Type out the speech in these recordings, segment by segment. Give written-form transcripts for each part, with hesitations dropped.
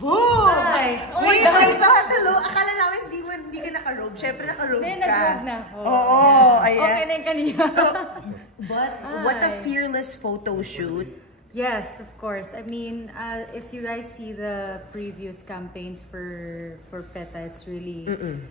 Oh! Hi! Oh wait, hello. Akala namin hindi ka naka-robe. Siyempre naka-robe ka. Nag-robe na ako. Oo, ayan. Okay na yung kanina. But what a fearless photo shoot. Yes, of course. I mean, if you guys see the previous campaigns for PETA, it's really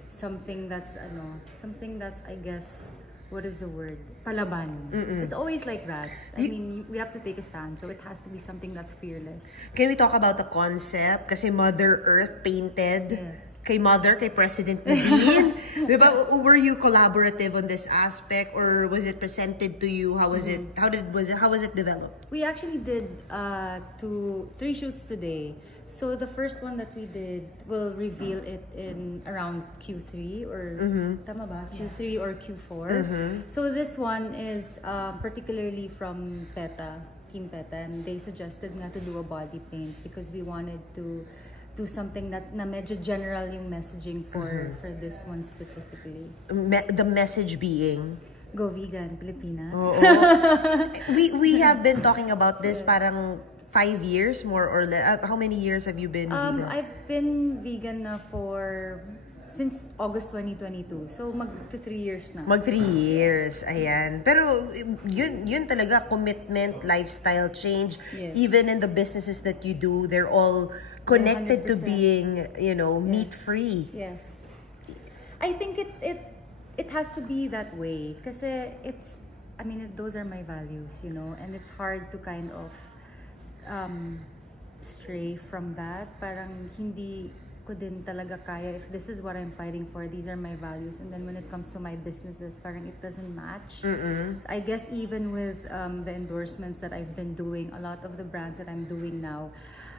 something that's I guess, what is the word? Palaban. It's always like that. I mean, we have to take a stand, so it has to be something that's fearless. Can we talk about the concept? Kasi Mother Earth painted. Yes. Kay Mother, kay President Nadine. Diba? Were you collaborative on this aspect, or was it presented to you? How was it? How was it developed? We actually did 3 shoots today. So the first one that we did, we'll reveal it in around Q3 or tama ba? Q3 or Q4. So this one is particularly from PETA, Team PETA, and they suggested nga to do a body paint because we wanted to do something that na medyo general yung messaging for this one specifically. The message being? Go vegan, Pilipinas. We have been talking about this parang 5 years more or less. How many years have you been vegan? I've been vegan na since August 2022. So mag 3 years na. Mag 3 years, ayan. Pero yun talaga, commitment, lifestyle change. Yes. Even in the businesses that you do, they're all connected 100%. to being, meat-free. Yes. I think it has to be that way. Kasi those are my values, and it's hard to kind of stray from that. Parang hindi ko din talaga kaya if this is what I'm fighting for, these are my values, and then when it comes to my businesses, parang it doesn't match. I guess even with the endorsements that I've been doing, a lot of the brands that I'm doing now,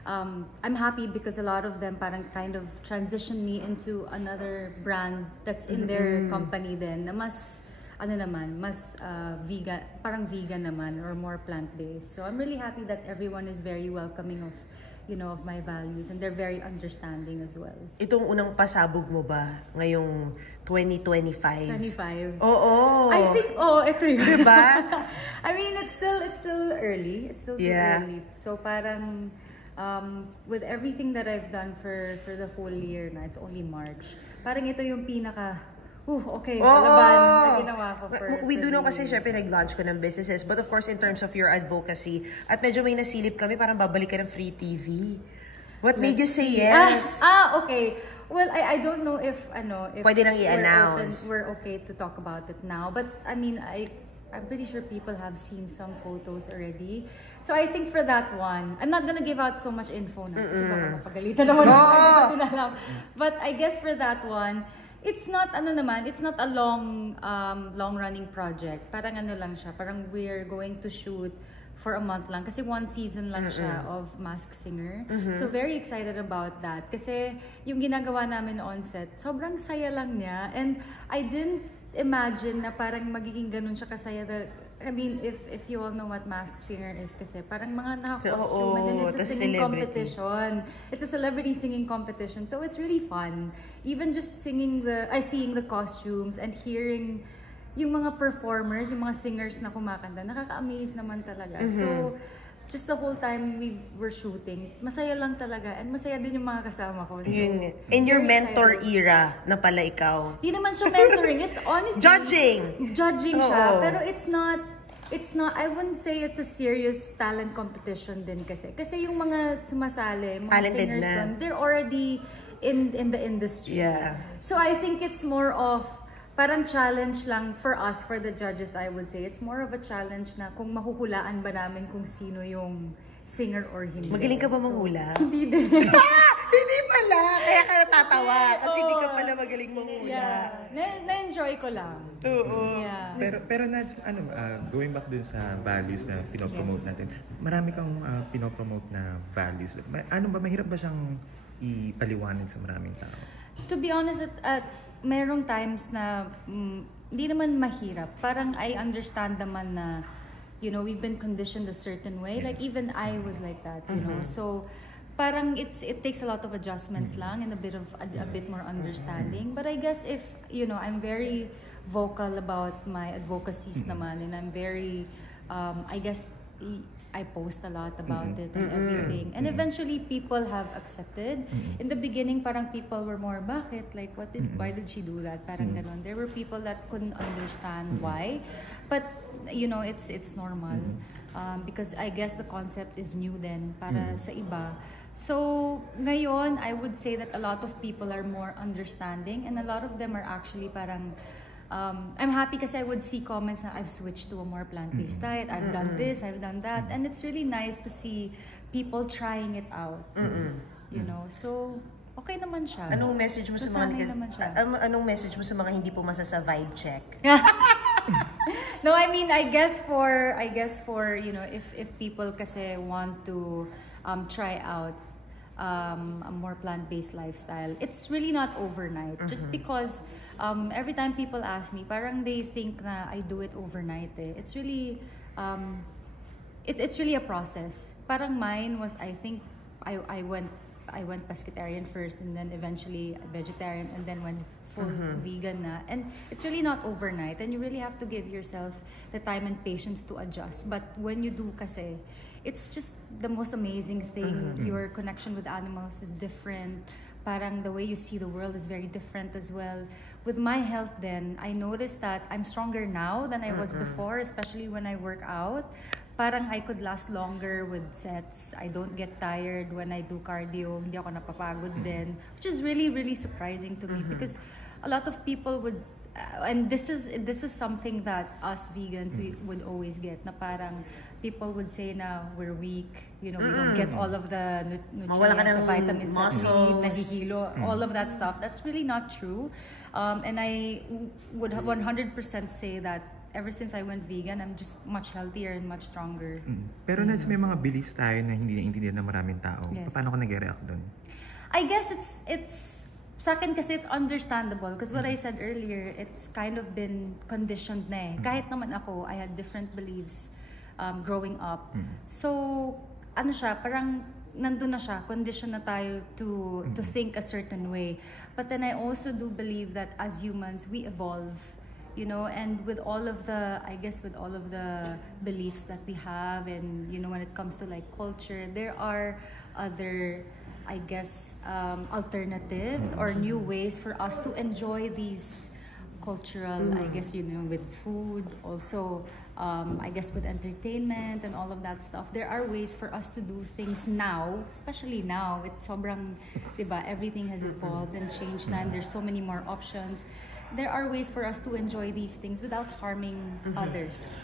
I'm happy because a lot of them parang kind of transition me into another brand that's in their company then na mas vegan, parang vegan naman or more plant-based. So I'm really happy that everyone is very welcoming of of my values, and they're very understanding as well. Itong unang pasabog mo ba ngayong 2025? 25. Oo. I think ito yun. Diba? I mean, it's still early. It's still too early. So parang with everything that I've done for the whole year na, it's only March. Parang ito yung pinaka okay, palaban na ginawa ko we do know kasi syempre nag-launch ko ng businesses, but of course in terms of your advocacy, at medyo may nasilip kami, parang babalik ka ng free TV. What made you say yes? Okay. Well, I don't know if pwede nang i-announce. We're okay to talk about it now, but I mean, I'm pretty sure people have seen some photos already. So I think for that one, I'm not gonna give out so much info na kasi baka mapagalitan naman ako. But I guess for that one, it's not it's not a long running project. Parang lang siya. Parang we're going to shoot for a month lang kasi 1 season lang siya of Masked Singer. So very excited about that kasi yung ginagawa namin on set, sobrang saya lang niya, and I didn't imagine na parang magiging ganun siya kasaya. I mean, if you all know what Masked Singer is kasi parang mga naka-costume and then it's a singing competition. It's a celebrity singing competition. So it's really fun. Even just seeing the costumes and hearing yung mga performers, yung mga singers na kumakanta, nakaka-amaze naman talaga. So just the whole time we were shooting, masaya lang talaga, and masaya din yung mga kasama ko. So, in your mentor era na pala ikaw. Di naman siya mentoring, it's honestly judging siya, pero it's not, I wouldn't say it's a serious talent competition din kasi yung mga sumasali, mga talented singers doon, they're already in the industry. So I think it's more of parang challenge lang for us, for the judges, I would say. It's more of a challenge na kung mahuhulaan ba namin kung sino yung singer or hindi. Magaling ka ba manghula? Hindi din. Hindi pala! Kaya ka natatawa kasi hindi ka pala magaling manghula. Na-enjoy ko lang. Oo. Pero going back dun sa values na pinopromote natin, marami kang pinopromote na values. Mahirap ba siyang ipaliwanag sa maraming tao? To be honest, merong times na hindi naman mahirap. Parang I understand naman na, we've been conditioned a certain way. Like even I was like that, know. So parang it takes a lot of adjustments lang and a bit more understanding. But I guess if, I'm very vocal about my advocacies naman, and I'm very I guess I post a lot about it and everything. And eventually, people have accepted. In the beginning, parang people were more, bakit? Like, why did she do that? Parang ganon. There were people that couldn't understand why. But, you know, it's normal. Because I guess the concept is new then para sa iba. So, ngayon, I would say that a lot of people are more understanding and a lot of them are actually parang I'm happy because I would see comments na I've switched to a more plant-based diet, I've done this, I've done that, and it's really nice to see people trying it out. You know, so okay naman siya. Anong message mo sa mga anong message mo sa mga hindi pumasa sa vibe check? No, I mean, I guess for you know, if people kasi want to try out a more plant-based lifestyle, it's really not overnight. Just because every time people ask me, parang they think na I do it overnight. It's really it's really a process. Parang mine was, I think I went pescatarian first and then eventually vegetarian and then went full vegan na. And it's really not overnight and you really have to give yourself the time and patience to adjust. But when you do kasi, it's just the most amazing thing. Your connection with animals is different. Parang the way you see the world is very different as well. With my health then, I noticed that I'm stronger now than I was before, especially when I work out. Parang I could last longer with sets. I don't get tired when I do cardio. Hindi ako napapagod din. Which is really, really surprising to me because a lot of people would and this is something that us vegans we would always get na parang people would say na we're weak, you know, we don't get all of the nutrients, the vitamins that we need, nahihilo, all of that stuff. That's really not true. And I would 100% say that ever since I went vegan, I'm just much healthier and much stronger. Pero Nads, may mga beliefs tayo na hindi naiintindihan ng maraming tao. Yes. Paano ka nag-react doon? I guess it's sa akin kasi it's understandable because what I said earlier, it's kind of been conditioned na eh. Kahit naman ako, I had different beliefs growing up. So, ano siya, parang nandun na siya, conditioned na tayo to think a certain way. But then I also do believe that as humans, we evolve, you know, and with all of the, I guess with all of the beliefs that we have and, you know, when it comes to like culture, there are other, I guess, alternatives or new ways for us to enjoy these cultural, I guess, you know, with food, also, I guess with entertainment and all of that stuff. There are ways for us to do things now, especially now, with sobrang, diba, everything has evolved and changed na, and there's so many more options. There are ways for us to enjoy these things without harming others.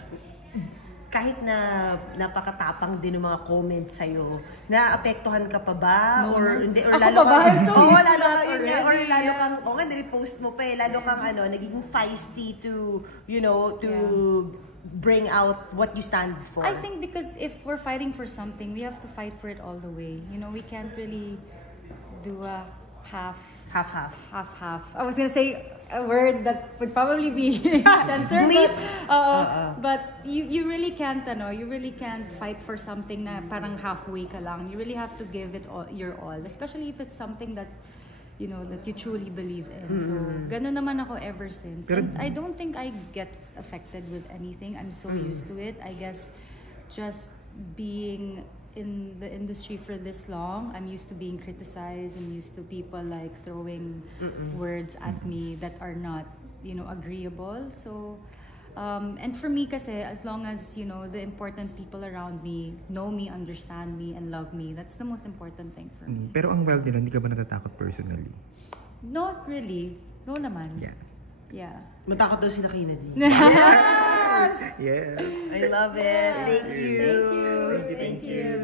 Kahit na napakatapang din ng mga comments sa'yo, naapektuhan ka pa ba? No. Or hindi, or Ako lalo pa ba? kang, So oo, used to lalo that kang, yun nga, or already, lalo kang, oo nga, nire-post mo pa eh, lalo kang, nagiging feisty to, you know, to bring out what you stand for. I think because if we're fighting for something, we have to fight for it all the way. You know, we can't really do a half. I was gonna say a word that would probably be censored, but you really can't, you really can't fight for something na parang halfway ka lang. You really have to give it all, your all, especially if it's something that, you know, that you truly believe in. So, ganun naman ako ever since. And I don't think I get affected with anything. I'm so used to it. I guess just being in the industry for this long, I'm used to being criticized and used to people like throwing words at me that are not, you know, agreeable. So, and for me kasi, as long as, you know, the important people around me know me, understand me, and love me, that's the most important thing for me. Pero ang wild nila, hindi ka ba natatakot personally? Not really. No naman. Yeah. Matakot daw sila kay Nadine. Yes! I love it. Thank you. Thank you.